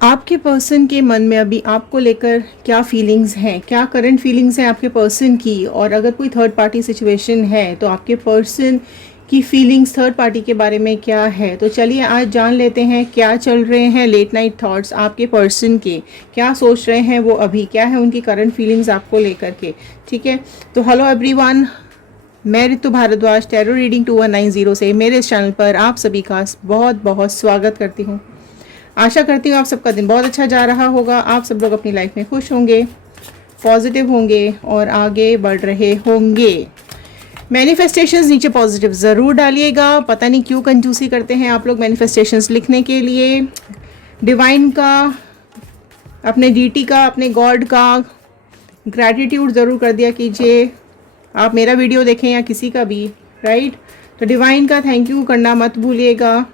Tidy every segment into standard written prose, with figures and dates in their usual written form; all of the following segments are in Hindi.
आपके पर्सन के मन में अभी आपको लेकर क्या फीलिंग्स हैं, क्या करंट फीलिंग्स हैं आपके पर्सन की, और अगर कोई थर्ड पार्टी सिचुएशन है तो आपके पर्सन की फीलिंग्स थर्ड पार्टी के बारे में क्या है। तो चलिए आज जान लेते हैं क्या चल रहे हैं लेट नाइट थॉट्स आपके पर्सन के, क्या सोच रहे हैं वो अभी, क्या है उनकी करंट फीलिंग्स आपको लेकर के। ठीक है, तो हेलो एवरीवन, मैं ऋतु भारद्वाज टैरो रीडिंग 2190 से मेरे इस चैनल पर आप सभी का बहुत बहुत स्वागत करती हूँ। आशा करती हूँ आप सबका दिन बहुत अच्छा जा रहा होगा, आप सब लोग अपनी लाइफ में खुश होंगे, पॉजिटिव होंगे और आगे बढ़ रहे होंगे। मैनिफेस्टेशंस नीचे पॉजिटिव ज़रूर डालिएगा। पता नहीं क्यों कंजूसी करते हैं आप लोग मैनिफेस्टेशंस लिखने के लिए। डिवाइन का, अपने डीटी का, अपने गॉड का ग्रैटिट्यूड ज़रूर कर दिया कीजिए, आप मेरा वीडियो देखें या किसी का भी, राइट। तो डिवाइन का थैंक यू करना मत भूलिएगा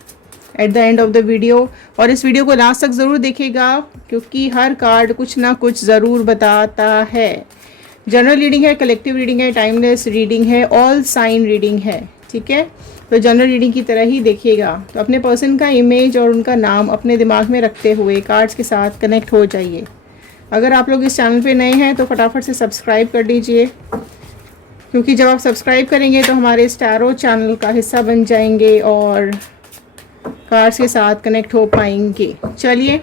at the end of the video, और इस वीडियो को लास्ट तक ज़रूर देखिएगा क्योंकि हर कार्ड कुछ ना कुछ ज़रूर बताता है। जनरल रीडिंग है, कलेक्टिव रीडिंग है, टाइमलेस रीडिंग है, ऑल साइन रीडिंग है। ठीक है, तो जनरल रीडिंग की तरह ही देखिएगा। तो अपने पर्सन का इमेज और उनका नाम अपने दिमाग में रखते हुए कार्ड्स के साथ कनेक्ट हो जाइए। अगर आप लोग इस चैनल पे नए हैं तो फटाफट से सब्सक्राइब कर लीजिए, क्योंकि जब आप सब्सक्राइब करेंगे तो हमारे इस टैरो चैनल का हिस्सा बन जाएंगे और कार्ड्स के साथ कनेक्ट हो पाएंगे। चलिए,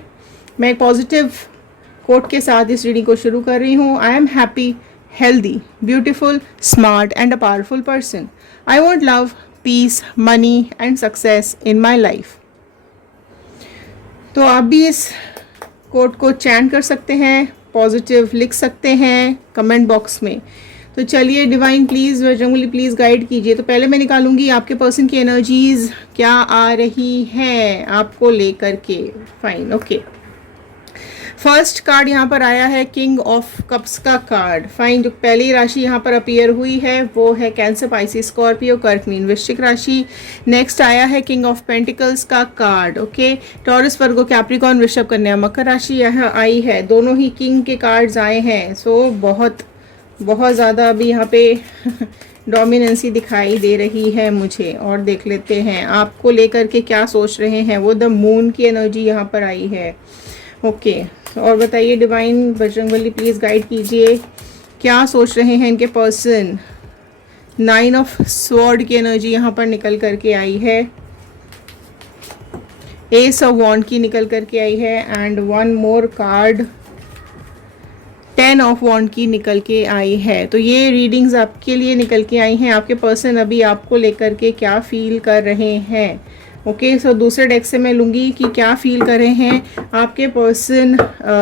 मैं एक पॉजिटिव कोट के साथ इस रीडिंग को शुरू कर रही हूँ। I am happy, healthy, beautiful, smart and a powerful person. I want love, peace, money and success in my life. तो आप भी इस कोट को चैंट कर सकते हैं, पॉजिटिव लिख सकते हैं कमेंट बॉक्स में। तो चलिए, divine please, Bajrangbali please guide कीजिए। तो पहले मैं निकालूंगी आपके पर्सन की एनर्जीज क्या आ रही हैं आपको लेकर के। Fine, okay. फर्स्ट कार्ड यहाँ पर आया है किंग ऑफ कप्स का कार्ड। फाइन, जो पहली राशि यहाँ पर अपीयर हुई है वो है कैंसर, पाइसिस, स्कॉर्पियो, कर्क, मीन, वृश्चिक राशि। नेक्स्ट आया है किंग ऑफ पेंटिकल्स का कार्ड। ओके, टॉरस, वर्गो, कैप्रिकॉर्न, वृषभ, कन्या, मकर राशि यहाँ आई है। दोनों ही किंग के कार्ड्स आए हैं। सो बहुत ज़्यादा अभी यहाँ पे डोमिनेंसी दिखाई दे रही है मुझे। और देख लेते हैं आपको लेकर के क्या सोच रहे हैं वो। द मून की एनर्जी यहाँ पर आई है। ओके, और बताइए डिवाइन, बजरंगबली प्लीज़ गाइड कीजिए क्या सोच रहे हैं इनके पर्सन। 9 ऑफ स्वॉर्ड की एनर्जी यहाँ पर निकल करके आई है, एस ऑफ वॉन्ड की निकल करके आई है, and one more card 10 of wand की निकल के आई है। तो ये रीडिंग्स आपके लिए निकल के आई हैं। आपके पर्सन अभी आपको लेकर के क्या फील कर रहे हैं। ओके, सो दूसरे डेक से मैं लूँगी कि क्या फील कर रहे हैं आपके पर्सन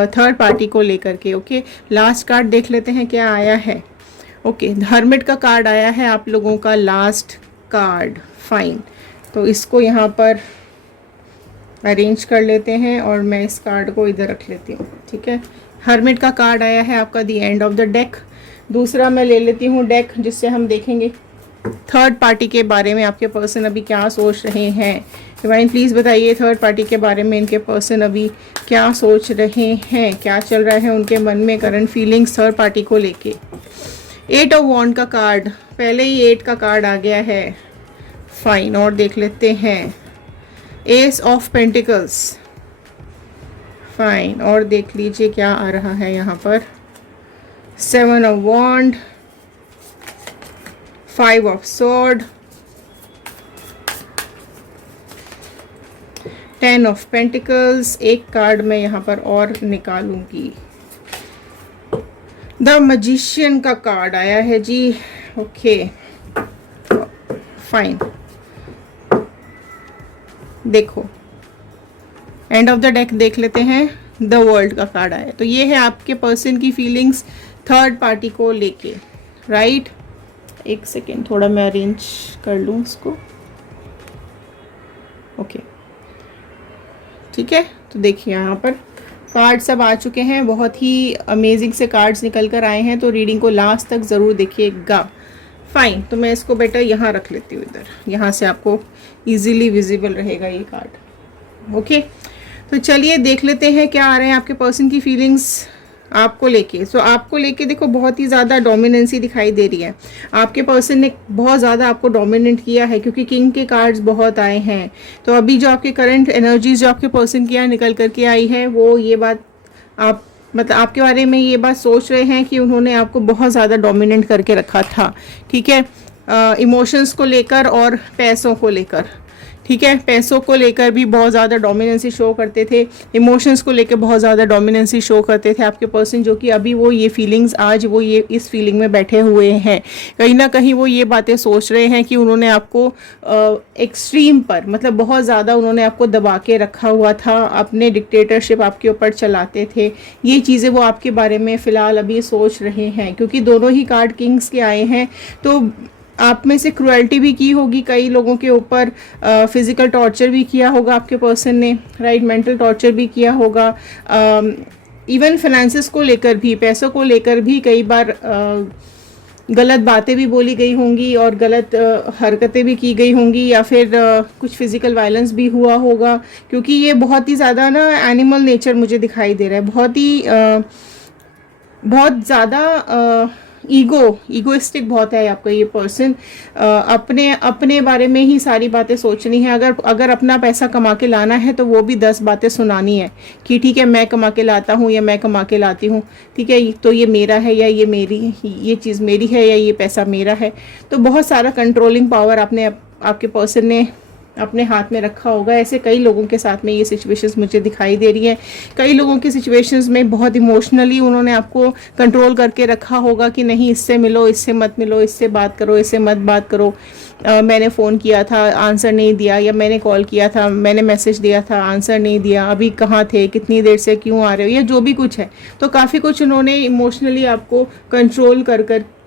थर्ड पार्टी को लेकर के। ओके, लास्ट कार्ड देख लेते हैं क्या आया है। ओके, हर्मिट का कार्ड आया है आप लोगों का, लास्ट कार्ड। फाइन, तो इसको यहाँ पर अरेंज कर लेते हैं और मैं इस कार्ड को इधर रख लेती हूँ। ठीक है, हर्मिट का कार्ड आया है आपका, the end of the deck. दूसरा मैं ले लेती हूँ डेक, जिससे हम देखेंगे थर्ड पार्टी के बारे में आपके पर्सन अभी क्या सोच रहे हैं। डिवाइन प्लीज़ बताइए थर्ड पार्टी के बारे में इनके पर्सन अभी क्या सोच रहे हैं, क्या चल रहा है उनके मन में, करंट फीलिंग्स थर्ड पार्टी को लेके। 8 ऑफ वॉन्ड का कार्ड, पहले ही 8 का कार्ड आ गया है। फाइन, और देख लेते हैं एस ऑफ पेंटिकल्स। फाइन, और देख लीजिए क्या आ रहा है यहाँ पर। 7 of wand, 5 of sword, 10 of pentacles. एक कार्ड मैं यहाँ पर और निकालूंगी, द मैजिशियन का कार्ड आया है जी। ओके, फाइन, देखो एंड ऑफ द डेक देख लेते हैं, द वर्ल्ड का कार्ड आया। तो ये है आपके पर्सन की फीलिंग्स थर्ड पार्टी को लेके, राइट। एक सेकेंड, थोड़ा मैं अरेंज कर लूँ इसको। ओके, ठीक है, तो देखिए यहाँ पर कार्ड सब आ चुके हैं, बहुत ही अमेजिंग से कार्ड्स निकल कर आए हैं। तो रीडिंग को लास्ट तक ज़रूर देखिएगा। फाइन, तो मैं इसको बेटर यहाँ रख लेती हूँ, इधर, यहाँ से आपको इजीली विजिबल रहेगा ये कार्ड। ओके, तो चलिए देख लेते हैं क्या आ रहे हैं आपके पर्सन की फीलिंग्स आपको लेके, सो आपको लेके देखो बहुत ही ज़्यादा डोमिनेंसी दिखाई दे रही है। आपके पर्सन ने बहुत ज़्यादा आपको डोमिनेट किया है, क्योंकि किंग के कार्ड्स बहुत आए हैं। तो अभी जो आपके करंट एनर्जीज जो आपके पर्सन की यहाँ निकल करके आई है, वो ये बात आप मतलब आपके बारे में ये बात सोच रहे हैं कि उन्होंने आपको बहुत ज़्यादा डोमिनेट करके रखा था। ठीक है, इमोशंस को लेकर और पैसों को लेकर। ठीक है, पैसों को लेकर भी बहुत ज़्यादा डोमिनेंसी शो करते थे, इमोशंस को लेकर बहुत ज़्यादा डोमिनेंसी शो करते थे आपके पर्सन, जो कि अभी वो ये फीलिंग्स आज वो ये इस फीलिंग में बैठे हुए हैं। कहीं ना कहीं वो ये बातें सोच रहे हैं कि उन्होंने आपको एक्सट्रीम पर मतलब बहुत ज़्यादा उन्होंने आपको दबा के रखा हुआ था, अपने डिक्टेटरशिप आपके ऊपर चलाते थे। ये चीज़ें वो आपके बारे में फ़िलहाल अभी सोच रहे हैं, क्योंकि दोनों ही कार्ड किंग्स के आए हैं। तो आप में से क्रुएल्टी भी की होगी कई लोगों के ऊपर, फिजिकल टॉर्चर भी किया होगा आपके पर्सन ने, राइट, मेंटल टॉर्चर भी किया होगा, इवन फाइनेंसेस को लेकर भी, पैसों को लेकर भी कई बार गलत बातें भी बोली गई होंगी और गलत हरकतें भी की गई होंगी, या फिर कुछ फिजिकल वायलेंस भी हुआ होगा, क्योंकि ये बहुत ही ज़्यादा ना एनिमल नेचर मुझे दिखाई दे रहा है, बहुत ज़्यादा ईगोइस्टिक बहुत है आपका ये पर्सन। अपने बारे में ही सारी बातें सोचनी है। अगर अपना पैसा कमा के लाना है तो वो भी 10 बातें सुनानी है कि ठीक है मैं कमा के लाता हूँ या मैं कमा के लाती हूँ, ठीक है, तो ये मेरा है या ये चीज़ मेरी है या ये पैसा मेरा है। तो बहुत सारा कंट्रोलिंग पावर आपके पर्सन ने अपने हाथ में रखा होगा। ऐसे कई लोगों के साथ में ये सिचुएशंस मुझे दिखाई दे रही है। कई लोगों की सिचुएशंस में बहुत इमोशनली उन्होंने आपको कंट्रोल करके रखा होगा कि नहीं इससे मिलो, इससे मत मिलो, इससे बात करो, इससे मत बात करो, मैंने फ़ोन किया था आंसर नहीं दिया, या मैंने कॉल किया था, मैंने मैसेज दिया था आंसर नहीं दिया, अभी कहाँ थे, कितनी देर से क्यों आ रहे हो, या जो भी कुछ है। तो काफ़ी कुछ उन्होंने इमोशनली आपको कंट्रोल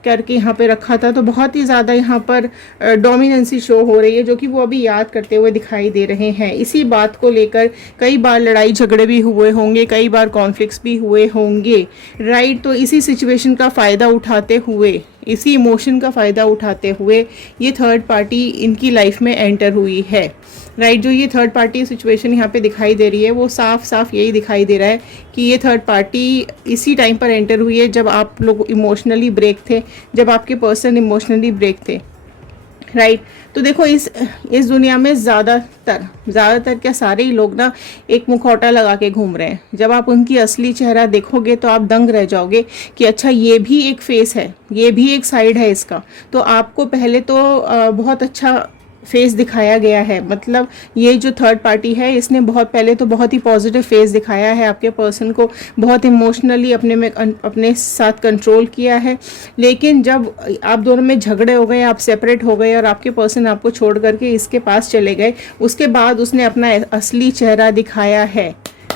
करके यहाँ पे रखा था। तो बहुत ही ज़्यादा यहाँ पर डोमिनेंसी शो हो रही है, जो कि वो अभी याद करते हुए दिखाई दे रहे हैं। इसी बात को लेकर कई बार लड़ाई झगड़े भी हुए होंगे, कई बार कॉन्फ्लिक्ट्स भी हुए होंगे, राइट। तो इसी सिचुएशन का फ़ायदा उठाते हुए, इसी इमोशन का फ़ायदा उठाते हुए ये थर्ड पार्टी इनकी लाइफ में एंटर हुई है, राइट। जो ये थर्ड पार्टी सिचुएशन यहाँ पे दिखाई दे रही है, वो साफ साफ यही दिखाई दे रहा है कि ये थर्ड पार्टी इसी टाइम पर एंटर हुई है जब आप लोग इमोशनली ब्रेक थे, जब आपके पर्सन इमोशनली ब्रेक थे, राइट। तो देखो इस दुनिया में ज़्यादातर क्या सारे ही लोग ना एक मुखौटा लगा के घूम रहे हैं। जब आप उनकी असली चेहरा देखोगे तो आप दंग रह जाओगे कि अच्छा ये भी एक फेस है, ये भी एक साइड है इसका। तो आपको पहले तो बहुत अच्छा फेस दिखाया गया है, मतलब ये जो थर्ड पार्टी है इसने बहुत पहले तो बहुत ही पॉजिटिव फेस दिखाया है आपके पर्सन को, बहुत इमोशनली अपने साथ कंट्रोल किया है। लेकिन जब आप दोनों में झगड़े हो गए, आप सेपरेट हो गए और आपके पर्सन आपको छोड़ करके इसके पास चले गए, उसके बाद उसने अपना असली चेहरा दिखाया है,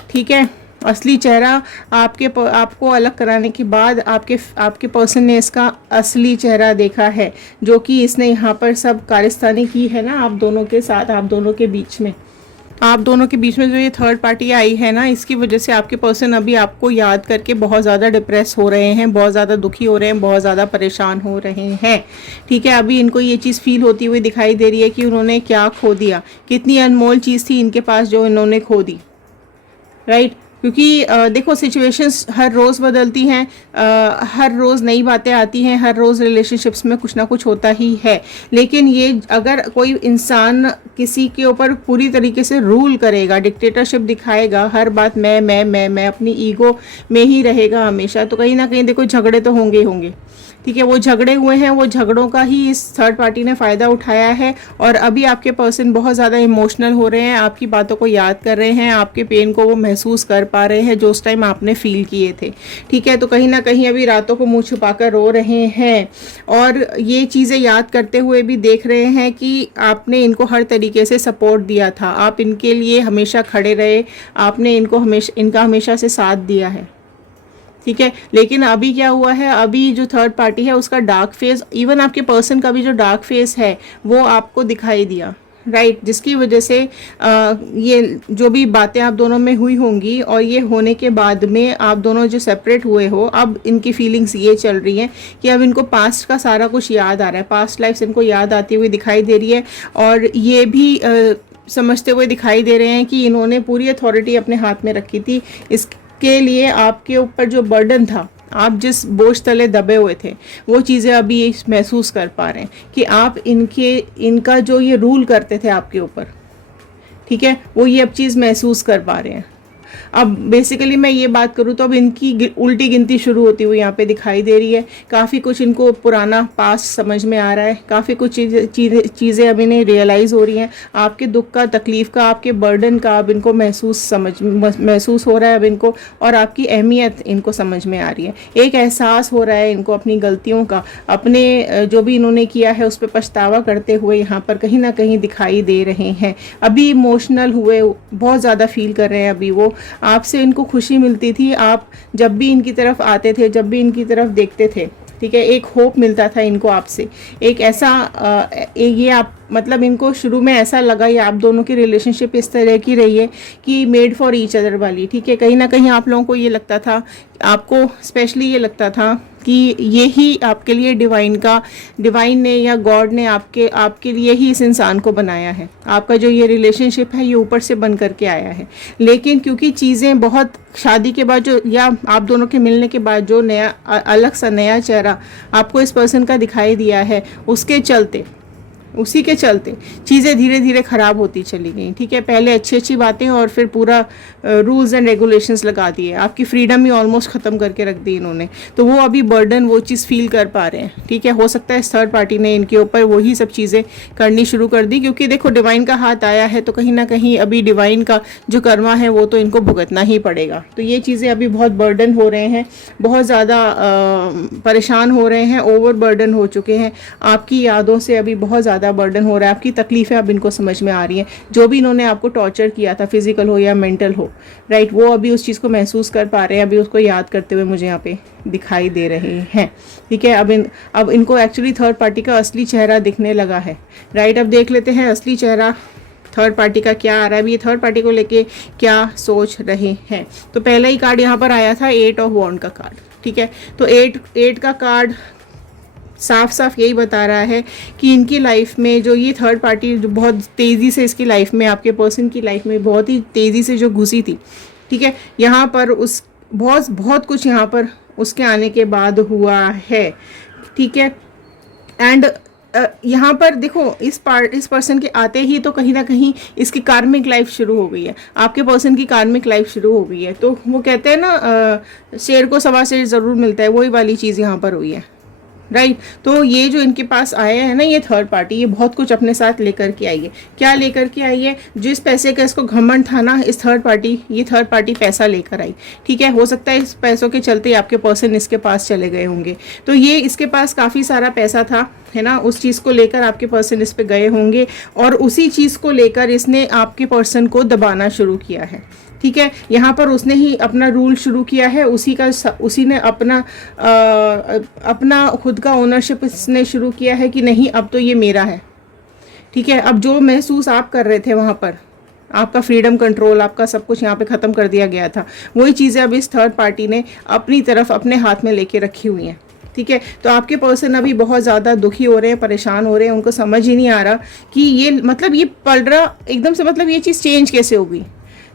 ठीक है। असली चेहरा आपको अलग कराने के बाद आपके पर्सन ने इसका असली चेहरा देखा है, जो कि इसने यहाँ पर सब कारस्तानी की है ना आप दोनों के साथ, आप दोनों के बीच में जो ये थर्ड पार्टी आई है ना, इसकी वजह से आपके पर्सन अभी आपको याद करके बहुत ज़्यादा डिप्रेस हो रहे हैं, बहुत ज़्यादा दुखी हो रहे हैं, बहुत ज़्यादा परेशान हो रहे हैं, ठीक है। अभी इनको ये चीज़ फील होती हुई दिखाई दे रही है कि उन्होंने क्या खो दिया, कितनी अनमोल चीज़ थी इनके पास जो इन्होंने खो दी, राइट। क्योंकि देखो सिचुएशंस हर रोज़ बदलती हैं, हर रोज़ नई बातें आती हैं, हर रोज़ रिलेशनशिप्स में कुछ ना कुछ होता ही है। लेकिन ये अगर कोई इंसान किसी के ऊपर पूरी तरीके से रूल करेगा, डिक्टेटरशिप दिखाएगा, हर बात मैं अपनी ईगो में ही रहेगा हमेशा, तो कहीं ना कहीं देखो झगड़े तो होंगे ही होंगे, ठीक है। वो झगड़े हुए हैं, वो झगड़ों का ही इस थर्ड पार्टी ने फ़ायदा उठाया है। और अभी आपके पर्सन बहुत ज़्यादा इमोशनल हो रहे हैं, आपकी बातों को याद कर रहे हैं, आपके पेन को वो महसूस कर पा रहे हैं जो उस टाइम आपने फील किए थे, ठीक है। तो कहीं ना कहीं अभी रातों को मुंह छुपाकर रो रहे हैं और ये चीज़ें याद करते हुए भी देख रहे हैं कि आपने इनको हर तरीके से सपोर्ट दिया था, आप इनके लिए हमेशा खड़े रहे, आपने इनका हमेशा से साथ दिया है, ठीक है। लेकिन अभी क्या हुआ है, अभी जो थर्ड पार्टी है उसका डार्क फेस, इवन आपके पर्सन का भी जो डार्क फेस है वो आपको दिखाई दिया, राइट। जिसकी वजह से ये जो भी बातें आप दोनों में हुई होंगी और ये होने के बाद में आप दोनों जो सेपरेट हुए हो, अब इनकी फीलिंग्स ये चल रही हैं कि अब इनको पास्ट का सारा कुछ याद आ रहा है, पास्ट लाइफ इनको याद आती हुई दिखाई दे रही है। और ये भी समझते हुए दिखाई दे रहे हैं कि इन्होंने पूरी अथॉरिटी अपने हाथ में रखी थी के लिए आपके ऊपर जो बर्डन था, आप जिस बोझ तले दबे हुए थे, वो चीज़ें अभी ये महसूस कर पा रहे हैं कि आप इनका जो ये रूल करते थे आपके ऊपर, ठीक है, वो ये अब चीज़ महसूस कर पा रहे हैं। अब बेसिकली मैं ये बात करूँ तो अब इनकी उल्टी गिनती शुरू होती हुई यहाँ पे दिखाई दे रही है। काफ़ी कुछ इनको पुराना पास्ट समझ में आ रहा है, काफ़ी कुछ चीज़ें अब इन्हें रियलाइज़ हो रही हैं। आपके दुख का, तकलीफ़ का, आपके बर्डन का अब इनको महसूस हो रहा है अब इनको, और आपकी अहमियत इनको समझ में आ रही है। एक एहसास हो रहा है इनको अपनी गलतियों का, अपने जो भी इन्होंने किया है उस पर पछतावा करते हुए यहाँ पर कहीं ना कहीं दिखाई दे रहे हैं। अभी इमोशनल हुए, बहुत ज़्यादा फील कर रहे हैं अभी वो। आपसे इनको खुशी मिलती थी, आप जब भी इनकी तरफ आते थे, जब भी इनकी तरफ देखते थे, ठीक है, एक होप मिलता था इनको आपसे। एक ऐसा ये आप मतलब इनको शुरू में ऐसा लगा, ये आप दोनों की रिलेशनशिप इस तरह की रही है कि मेड फॉर ईच अदर वाली, ठीक है। कहीं ना कहीं आप लोगों को ये लगता था, आपको स्पेशली ये लगता था कि ये ही आपके लिए डिवाइन ने या गॉड ने आपके लिए ही इस इंसान को बनाया है। आपका जो ये रिलेशनशिप है ये ऊपर से बन करके आया है। लेकिन क्योंकि चीज़ें बहुत, शादी के बाद जो, या आप दोनों के मिलने के बाद जो नया अलग सा नया चेहरा आपको इस पर्सन का दिखाई दिया है, उसी के चलते चीज़ें धीरे धीरे ख़राब होती चली गई, ठीक है। पहले अच्छी अच्छी बातें और फिर पूरा रूल्स एंड रेगुलेशंस लगा दिए, आपकी फ्रीडम ही ऑलमोस्ट ख़त्म करके रख दी इन्होंने। तो वो अभी बर्डन, वो चीज़ फील कर पा रहे हैं, ठीक है। हो सकता है इस थर्ड पार्टी ने इनके ऊपर वही सब चीज़ें करनी शुरू कर दी, क्योंकि देखो डिवाइन का हाथ आया है तो कहीं ना कहीं अभी डिवाइन का जो कर्मा है वो तो इनको भुगतना ही पड़ेगा। तो ये चीज़ें अभी बहुत बर्डन हो रहे हैं, बहुत ज़्यादा परेशान हो रहे हैं, ओवर बर्डन हो चुके हैं। आपकी यादों से अभी बहुत ज़्यादा बर्डन हो रहा है, आपकी तकलीफ़ें अब इनको समझ में आ रही हैं। जो भी इन्होंने आपको टॉर्चर किया था, फिजिकल हो या मेंटल हो, राइट, वो अभी उस चीज़ को महसूस कर पा रहे हैं, अभी उसको याद करते हुए मुझे यहाँ पे दिखाई दे रहे हैं, ठीक है। अब इनको एक्चुअली थर्ड पार्टी का असली चेहरा दिखने लगा है, राइट। अब देख लेते हैं असली चेहरा थर्ड पार्टी का क्या आ रहा है, अभी ये थर्ड पार्टी को लेके क्या सोच रहे हैं। तो पहला ही कार्ड यहाँ पर आया था 8 ऑफ वॉन्ड का कार्ड, ठीक है। तो 8 का कार्ड साफ साफ यही बता रहा है कि इनकी लाइफ में जो ये थर्ड पार्टी जो बहुत तेज़ी से इसकी लाइफ में, आपके पर्सन की लाइफ में बहुत ही तेज़ी से जो घुसी थी, ठीक है, यहाँ पर उस बहुत कुछ यहाँ पर उसके आने के बाद हुआ है, ठीक है। एंड यहाँ पर देखो इस पर्सन के आते ही तो कहीं ना कहीं इसकी कार्मिक लाइफ शुरू हो गई है, आपके पर्सन की कार्मिक लाइफ शुरू हो गई है। तो वो कहते हैं ना शेर को सवा शेर ज़रूर मिलता है, वही वाली चीज़ यहाँ पर हुई है, राइट। तो ये जो इनके पास आया है ना ये थर्ड पार्टी, ये बहुत कुछ अपने साथ लेकर के आई है। क्या लेकर के आई है? जिस पैसे का इसको घमंड था ना, ये थर्ड पार्टी पैसा लेकर आई, ठीक है। हो सकता है इस पैसों के चलते आपके पर्सन इसके पास चले गए होंगे। तो ये इसके पास काफ़ी सारा पैसा था, है ना, उस चीज़ को लेकर आपके पर्सन इस पे गए होंगे और उसी चीज़ को लेकर इसने आपके पर्सन को दबाना शुरू किया है, ठीक है। यहाँ पर उसने ही अपना रूल शुरू किया है, उसी ने अपना खुद का ओनरशिप इसने शुरू किया है कि नहीं अब तो ये मेरा है, ठीक है। अब जो महसूस आप कर रहे थे वहाँ पर, आपका फ्रीडम कंट्रोल, आपका सब कुछ यहाँ पे ख़त्म कर दिया गया था, वही चीज़ें अब इस थर्ड पार्टी ने अपनी तरफ अपने हाथ में लेके रखी हुई हैं, ठीक है। तो आपके पर्सन अभी बहुत ज़्यादा दुखी हो रहे हैं, परेशान हो रहे हैं, उनको समझ ही नहीं आ रहा कि ये मतलब ये पल रहा एकदम से, मतलब ये चीज़ चेंज कैसे होगी,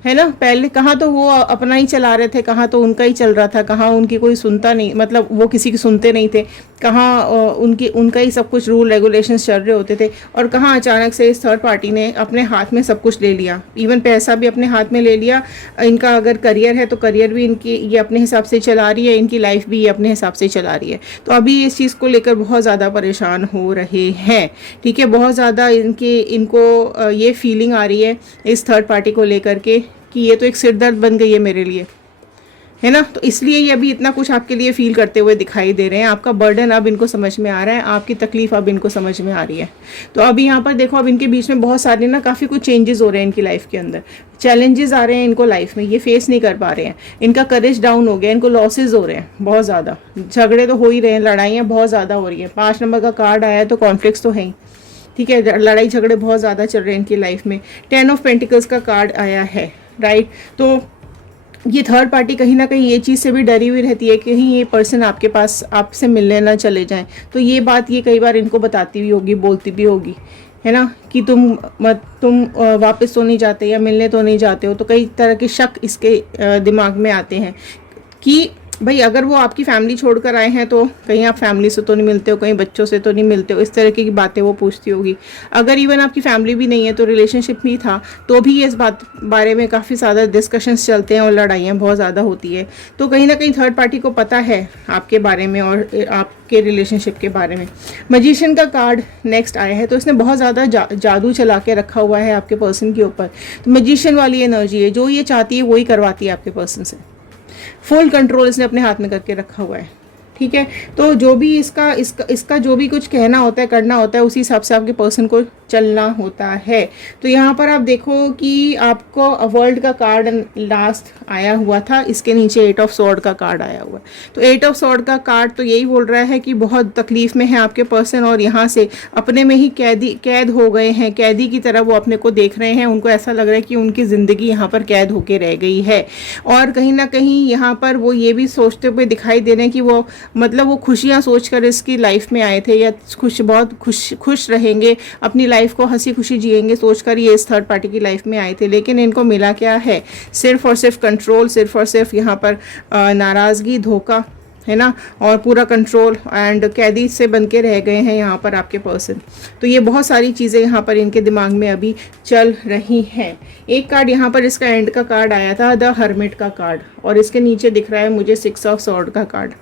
है ना। पहले कहाँ तो वो अपना ही चला रहे थे, कहाँ तो उनका ही चल रहा था, कहाँ उनकी कोई सुनता नहीं, मतलब वो किसी की सुनते नहीं थे, कहाँ उनका ही सब कुछ रूल रेगुलेशंस चल रहे होते थे, और कहाँ अचानक से इस थर्ड पार्टी ने अपने हाथ में सब कुछ ले लिया, इवन पैसा भी अपने हाथ में ले लिया। इनका अगर करियर है तो करियर भी इनकी ये अपने हिसाब से चला रही है, इनकी लाइफ भी ये अपने हिसाब से चला रही है। तो अभी इस चीज़ को लेकर बहुत ज़्यादा परेशान हो रहे हैं, ठीक है। बहुत ज़्यादा इनको ये फीलिंग आ रही है इस थर्ड पार्टी को लेकर के कि ये तो एक सिरदर्द बन गई है मेरे लिए, है ना। तो इसलिए ये अभी इतना कुछ आपके लिए फील करते हुए दिखाई दे रहे हैं। आपका बर्डन अब इनको समझ में आ रहा है, आपकी तकलीफ अब इनको समझ में आ रही है। तो अभी यहाँ पर देखो, अब इनके बीच में बहुत सारे ना काफ़ी कुछ चेंजेस हो रहे हैं इनकी लाइफ के अंदर, चैलेंजेस आ रहे हैं इनको लाइफ में, ये फेस नहीं कर पा रहे हैं, इनका करेज डाउन हो गया, इनको लॉसेज हो रहे हैं बहुत ज़्यादा, झगड़े तो हो ही रहे हैं, लड़ाइयाँ बहुत ज़्यादा हो रही हैं। 5 नंबर का कार्ड आया है तो कॉन्फ्लिक्ट्स तो है ही, ठीक है, लड़ाई झगड़े बहुत ज़्यादा चल रहे हैं इनकी लाइफ में। 10 ऑफ पेंटिकल्स का कार्ड आया है, राइट। तो ये थर्ड पार्टी कहीं ना कहीं ये चीज़ से भी डरी हुई रहती है कि कहीं ये पर्सन आपके पास आपसे मिलने ना चले जाएं। तो ये बात ये कई बार इनको बताती भी होगी, बोलती भी होगी, है ना, कि तुम वापस तो नहीं जाते या मिलने तो नहीं जाते हो। तो कई तरह के शक इसके दिमाग में आते हैं कि भाई अगर वो आपकी फैमिली छोड़कर आए हैं तो कहीं आप फैमिली से तो नहीं मिलते हो, कहीं बच्चों से तो नहीं मिलते हो, इस तरह की बातें वो पूछती होगी। अगर इवन आपकी फैमिली भी नहीं है तो रिलेशनशिप भी था तो भी इस बात बारे में काफ़ी ज़्यादा डिस्कशंस चलते हैं और लड़ाइयाँ बहुत ज़्यादा होती है। तो कहीं ना कहीं थर्ड पार्टी को पता है आपके बारे में और आपके रिलेशनशिप के बारे में। मजिशियन का कार्ड नेक्स्ट आया है, तो इसने बहुत ज़्यादा जादू चला के रखा हुआ है आपके पर्सन के ऊपर। तो मजिशियन वाली एनर्जी है, जो ये चाहती है वही करवाती है आपके पर्सन से। फुल कंट्रोल इसने अपने हाथ में करके रखा हुआ है, ठीक है। तो जो भी इसका जो भी कुछ कहना होता है, करना होता है, उसी हिसाब से आपके पर्सन को चलना होता है। तो यहाँ पर आप देखो कि आपको वर्ल्ड का कार्ड लास्ट आया हुआ था, इसके नीचे 8 ऑफ स्वॉर्ड का कार्ड आया हुआ है। तो 8 ऑफ स्वॉर्ड का कार्ड तो यही बोल रहा है कि बहुत तकलीफ में है आपके पर्सन और यहाँ से अपने में ही कैद हो गए हैं, कैदी की तरह वो अपने को देख रहे हैं। उनको ऐसा लग रहा है कि उनकी ज़िंदगी यहाँ पर कैद होके रह गई है और कहीं ना कहीं यहाँ पर वो ये भी सोचते हुए दिखाई दे रहे हैं कि वो मतलब वो खुशियाँ सोचकर इसकी लाइफ में आए थे या बहुत खुश रहेंगे, अपनी लाइफ को हंसी खुशी जिएंगे सोचकर ये इस थर्ड पार्टी की लाइफ में आए थे। लेकिन इनको मिला क्या है, सिर्फ और सिर्फ कंट्रोल, सिर्फ और सिर्फ यहाँ पर नाराज़गी, धोखा, है ना, और पूरा कंट्रोल एंड कैदी से बन के रह गए हैं यहाँ पर आपके पर्सन। तो ये बहुत सारी चीज़ें यहाँ पर इनके दिमाग में अभी चल रही हैं। एक कार्ड यहाँ पर इसका एंड का कार्ड आया था, द हर्मिट का कार्ड, और इसके नीचे दिख रहा है मुझे 6 ऑफ स्वॉर्ड का कार्ड,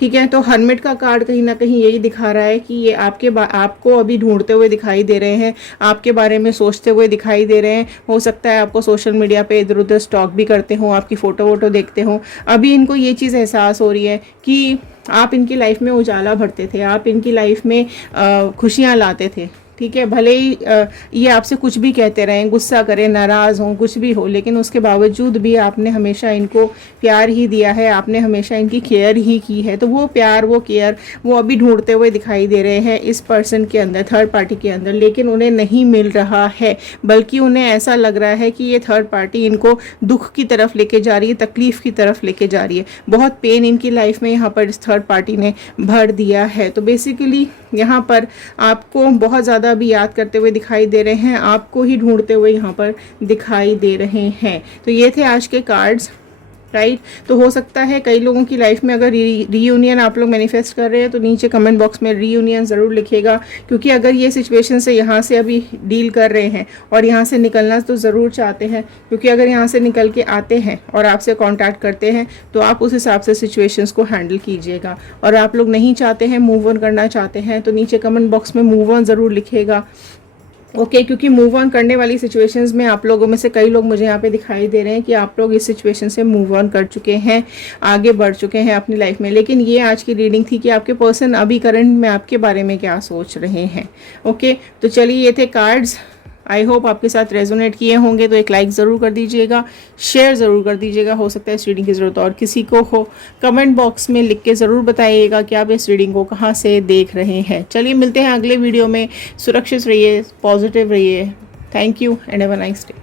ठीक है। तो हर्मिट का कार्ड कहीं ना कहीं यही दिखा रहा है कि ये आपको अभी ढूंढते हुए दिखाई दे रहे हैं, आपके बारे में सोचते हुए दिखाई दे रहे हैं। हो सकता है आपको सोशल मीडिया पे इधर उधर स्टॉक भी करते हो, आपकी फ़ोटो वोटो देखते हो। अभी इनको ये चीज़ एहसास हो रही है कि आप इनकी लाइफ में उजाला भरते थे, आप इनकी लाइफ में खुशियाँ लाते थे, ठीक है। भले ही ये आपसे कुछ भी कहते रहें, गुस्सा करें, नाराज़ हों, कुछ भी हो, लेकिन उसके बावजूद भी आपने हमेशा इनको प्यार ही दिया है, आपने हमेशा इनकी केयर ही की है। तो वो प्यार, वो केयर वो अभी ढूंढते हुए दिखाई दे रहे हैं इस पर्सन के अंदर, थर्ड पार्टी के अंदर, लेकिन उन्हें नहीं मिल रहा है। बल्कि उन्हें ऐसा लग रहा है कि ये थर्ड पार्टी इनको दुख की तरफ लेके जा रही है, तकलीफ़ की तरफ लेके जा रही है। बहुत पेन इनकी लाइफ में यहाँ पर इस थर्ड पार्टी ने भर दिया है। तो बेसिकली यहाँ पर आपको बहुत ज़्यादा अभी याद करते हुए दिखाई दे रहे हैं, आपको ही ढूंढते हुए यहाँ पर दिखाई दे रहे हैं। तो ये थे आज के कार्ड्स, राइट। तो हो सकता है कई लोगों की लाइफ में अगर रीयूनियन आप लोग मैनिफेस्ट कर रहे हैं तो नीचे कमेंट बॉक्स में रीयूनियन ज़रूर लिखिएगा, क्योंकि अगर ये सिचुएशन से यहाँ से अभी डील कर रहे हैं और यहाँ से निकलना तो ज़रूर चाहते हैं, क्योंकि अगर यहाँ से निकल के आते हैं और आपसे कांटेक्ट करते हैं तो आप उस हिसाब से सिचुएशंस को हैंडल कीजिएगा। और आप लोग नहीं चाहते हैं, मूव ऑन करना चाहते हैं, तो नीचे कमेंट बॉक्स में मूव ऑन ज़रूर लिखिएगा, ओके। क्योंकि मूव ऑन करने वाली सिचुएशंस में आप लोगों में से कई लोग मुझे यहाँ पे दिखाई दे रहे हैं कि आप लोग इस सिचुएशन से मूव ऑन कर चुके हैं, आगे बढ़ चुके हैं अपनी लाइफ में। लेकिन ये आज की रीडिंग थी कि आपके पर्सन अभी करंट में आपके बारे में क्या सोच रहे हैं, ओके। तो चलिए, ये थे कार्ड्स। आई होप आपके साथ रेजोनेट किए होंगे, तो एक लाइक ज़रूर कर दीजिएगा, शेयर ज़रूर कर दीजिएगा। हो सकता है इस रीडिंग की ज़रूरत और किसी को हो। कमेंट बॉक्स में लिख के ज़रूर बताइएगा कि आप इस रीडिंग को कहाँ से देख रहे हैं। चलिए, मिलते हैं अगले वीडियो में। सुरक्षित रहिए, पॉजिटिव रहिए। Thank you and have a nice day.